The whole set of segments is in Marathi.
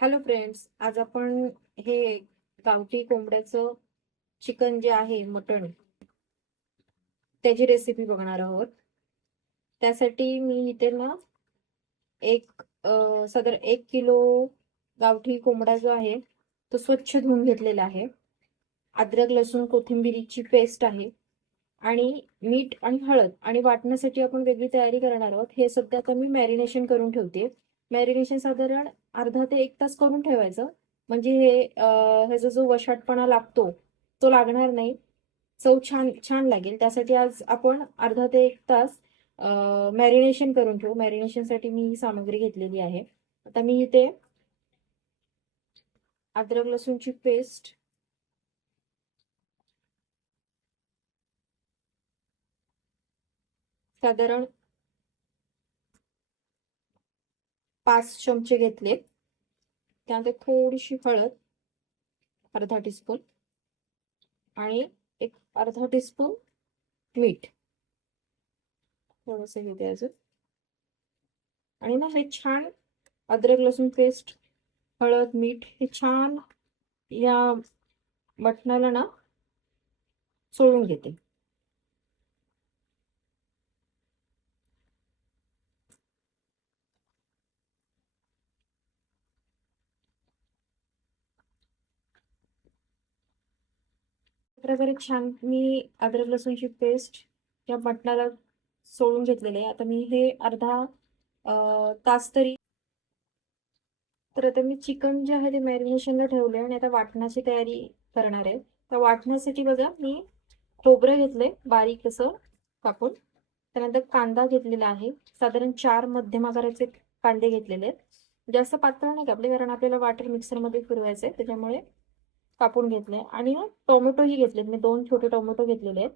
हॅलो फ्रेंड्स, आज आपण हे गावठी कोंबड्याचं चिकन जे आहे मटण त्याची रेसिपी बघणार आहोत. त्यासाठी मी इथे ना साधारण 1 किलो गावठी कोंबडा जो आहे तो स्वच्छ धुवून घेतलेला आहे. अद्रक लसूण कोथिंबिरीची पेस्ट आहे आणि मीठ आणि हळद आणि वाटण्यासाठी आपण वेगळी तयारी करणार आहोत. हे सध्या आता मी मॅरिनेशन करून ठेवते. मॅरिनेशन साधारण अर्धा ते 1 तास करून ठेवायचं, म्हणजे ह्याचा जो वशाटपणा लागतो तो लागणार नाही. चव छान छान लागेल. त्यासाठी आज आपण अर्धा ते 1 तास मॅरिनेशन करून ठेवू. मॅरिनेशनसाठी मी ही सामग्री घेतलेली आहे. आता मी इथे अद्रक लसूणची पेस्ट, साधारण 5 चमचे घेतले. त्यानंतर थोडीशी हळद, अर्धा टीस्पून, आणि एक अर्धा टीस्पून मीठ, थोडंसं घेते अजून. आणि ना हे छान अद्रक लसूण पेस्ट, हळद, मीठ हे छान या मटणाला ना सोडून घेते. प्रकारे छान मी अद्रक लसूणची पेस्ट या मटणाला सोडून घेतलेले आहे. आता मी हे अर्धा तास तरी, तर आता मी चिकन जे आहे ते मॅरिनेशनला ठेवले आणि आता वाटणाची तयारी करणार आहे. तर वाटण्यासाठी बघा मी खोबरं घेतलंय बारीक असं कापून. त्यानंतर कांदा घेतलेला आहे, साधारण 4 मध्यम आकाराचे कांदे घेतलेले आहेत. जास्त पातळ नाही कापले कारण आपल्याला वाटण मिक्सरमध्ये फिरवायचंय, त्याच्यामुळे कापून घेतले. आणि टोमॅटोही घेतलेत, मी 2 छोटे टोमॅटो घेतलेले आहेत.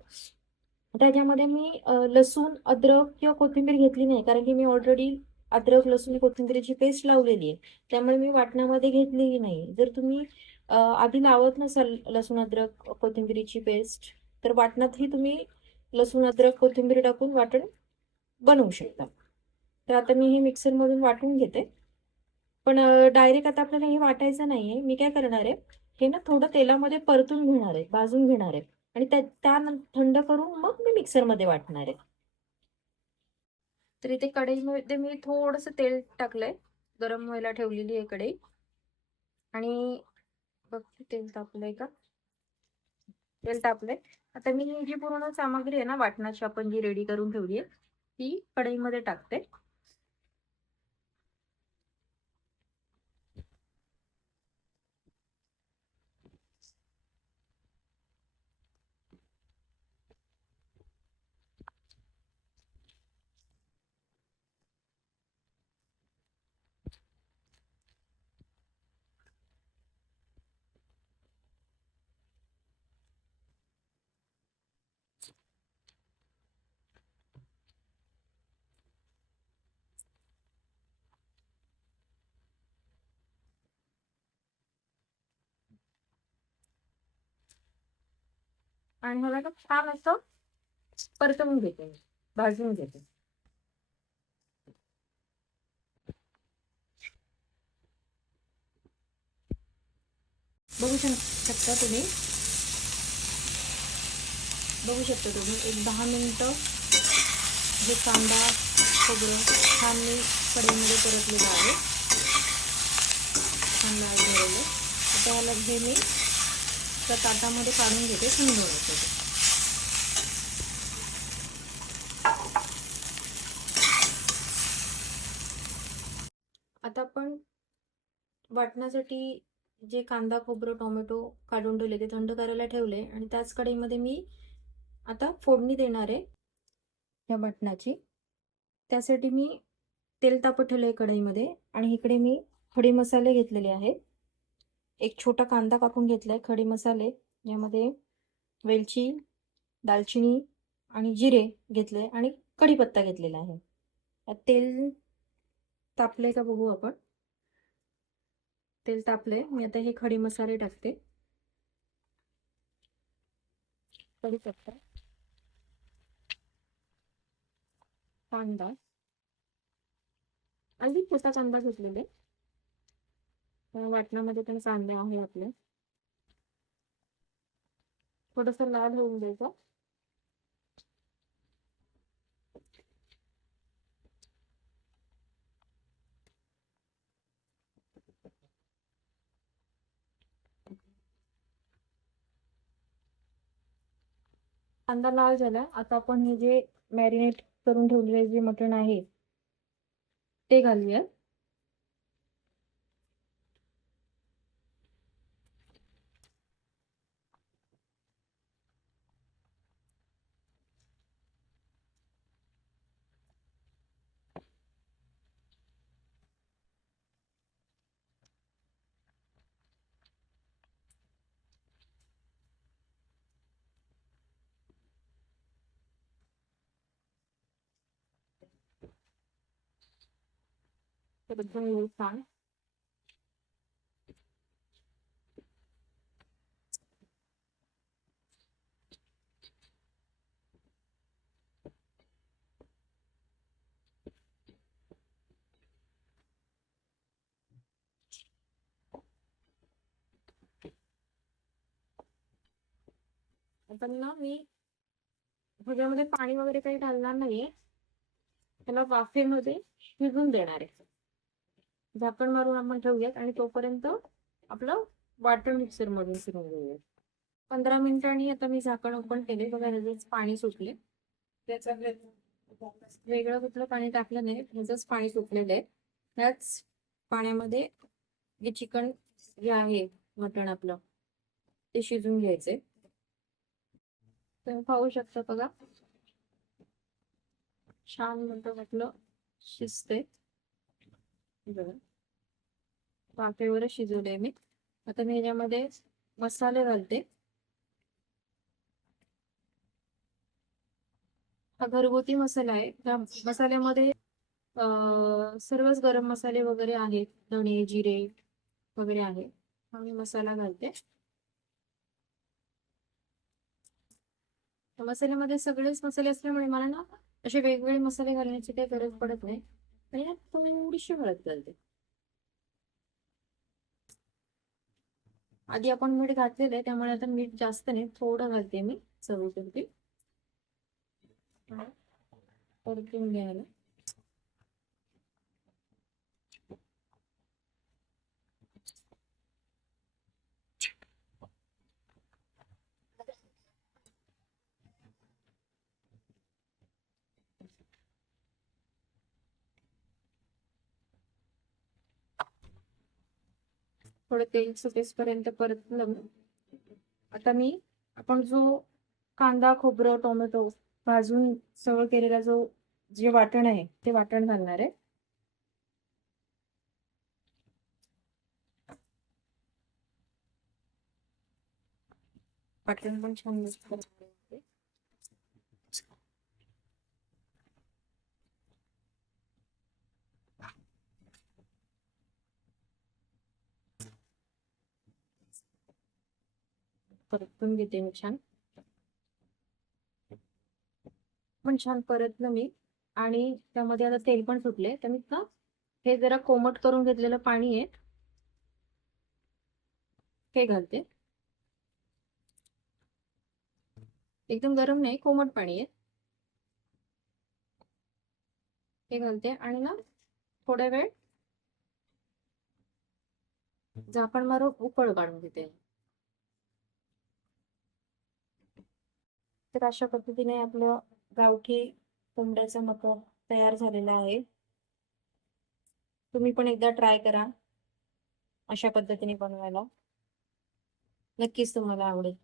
त्याच्यामध्ये मी लसूण, अद्रक किंवा कोथिंबीर घेतली नाही, कारण की मी ऑलरेडी अद्रक लसूण कोथिंबीरची पेस्ट लावलेली आहे, त्यामुळे मी वाटणामध्ये घेतलेली नाही. जर तुम्ही आधी लावत नसाल लसूण अद्रक कोथिंबीरची पेस्ट, तर वाटणातही तुम्ही लसूण अद्रक कोथिंबीर टाकून वाटण बनवू शकता. तर आता मी हे मिक्सरमधून वाटून घेते. पण डायरेक्ट आता आपल्याला हे वाटायचं नाहीये. मी काय करणार आहे, हे ना थोडं तेलामध्ये परतून घेणार आहे, भाजून घेणार आहे, आणि थंड करून मग मी मिक्सरमध्ये वाटणार आहे. तर इथे कढईमध्ये मी थोडंसं तेल टाकलंय, गरम व्हायला ठेवलेली आहे कढई. आणि बघ तेल तापलंय का? तेल तापलंय. आता मी ही जी पूर्ण सामग्री आहे ना वाटणाची, आपण जी रेडी करून ठेवली आहे, ती कढईमध्ये टाकते. आणि मला ना छान असं परतवून घेते, भाजून घेते. बघू शकता तुम्ही, एक 10 मिनिटं हे कांदा खोबरं छान मी कढईमध्ये परतलेलं आहे, छान लाल झालेलं. आता याला हे मी त्या ताटामध्ये काढून घेते, थंड होण्यासाठी. आता आपण वाटण्यासाठी जे कांदा खोबरं टोमॅटो काढून ठेवले ते थंड करायला ठेवले, आणि त्याच कढईमध्ये मी आता फोडणी देणार आहे या मटणाची. त्यासाठी मी तेल तापत ठेवलंय कढईमध्ये, आणि इकडे मी खडे मसाले घेतलेले आहेत. एक छोटा कांदा कापून घेतलाय. खडे मसाले यामध्ये वेलची, दालचिनी आणि जिरे घेतले, आणि कढीपत्ता घेतलेला आहे. तेल तापलंय का बघू आपण. तेल तापलंय. मी आता हे खडे मसाले टाकते. कढीपत्ता, कांदा, आणि छोटा कांदा घेतलेले, वाटणामध्ये पण कांदा आहे आपले, थोडस लाल होऊन द्यायचं. कांदा लाल झाला, आता आपण हे जे मॅरिनेट करून ठेवलेले जे मटण आहे ते घालूया. तर एकदम छान. पण ना मी ह्याच्यामध्ये पाणी वगैरे काही घालणार नाहीये, त्याला वाफेमध्ये शिजून देणार आहे. झाकण मारून आपण ठेवूयात आणि तोपर्यंत आपलं वाटण मिक्सर मधून फिरून घेऊयात. 15 मिनिटांनी आता मी झाकण ओपन केले, बघा ह्याच पाणी सुटले. त्याचा वेगळं कुठलं पाणी टाकलं नाही, ह्याच पाणी सुटलेलं आहे. त्याच पाण्यामध्ये हे चिकन जे आहे मटण आपलं ते शिजून घ्यायचे. तुम्ही पाहू शकता बघा, छान मटण आपलं शिजते. बघा वाफेवरच शिजवले मी. आता मी ह्याच्यामध्ये मसाले घालते. हा घरगुती मसाला आहे. त्या मसाल्यामध्ये सर्वच गरम मसाले वगैरे आहेत, धणे जिरे वगैरे आहे. हा मी मसाला घालते. मसाल्यामध्ये सगळेच मसाले असल्यामुळे मला ना असे वेगवेगळे मसाले घालण्याची काही गरज पडत नाही. आणि यात थोडीशी हळद घालते. आधी आपण मीठ घातलेलं आहे, त्यामुळे आता मीठ जास्त नाही, थोडं घालते मी चवीपुरती. परतून घ्यायला. थोडं तेल सुटेपर्यंत परतलं. आता मी आपण जो कांदा खोबरं टोमॅटो भाजून सगळं केलेला जे वाटण आहे ते वाटण घालणार आहे. वाटण पण छान मिक्स करणार आहे. परतून घेते मी छान. पण छान परतलं मी आणि त्यामध्ये आता तेल पण सुटले. तर मी ना हे जरा कोमट करून घेतलेलं पाणी आहे हे घालते. एकदम गरम नाही, कोमट पाणी आहे हे घालते. आणि ना थोड्या वेळ झाकण मारून उकळ काढून घेते. तर अशा पद्धतीने आपलं गावठी कोंबड्याचा मटण तयार झालेला आहे. तुम्ही पण एकदा ट्राय करा अशा पद्धतीने बनवायला, नक्कीच तुम्हाला आवडेल.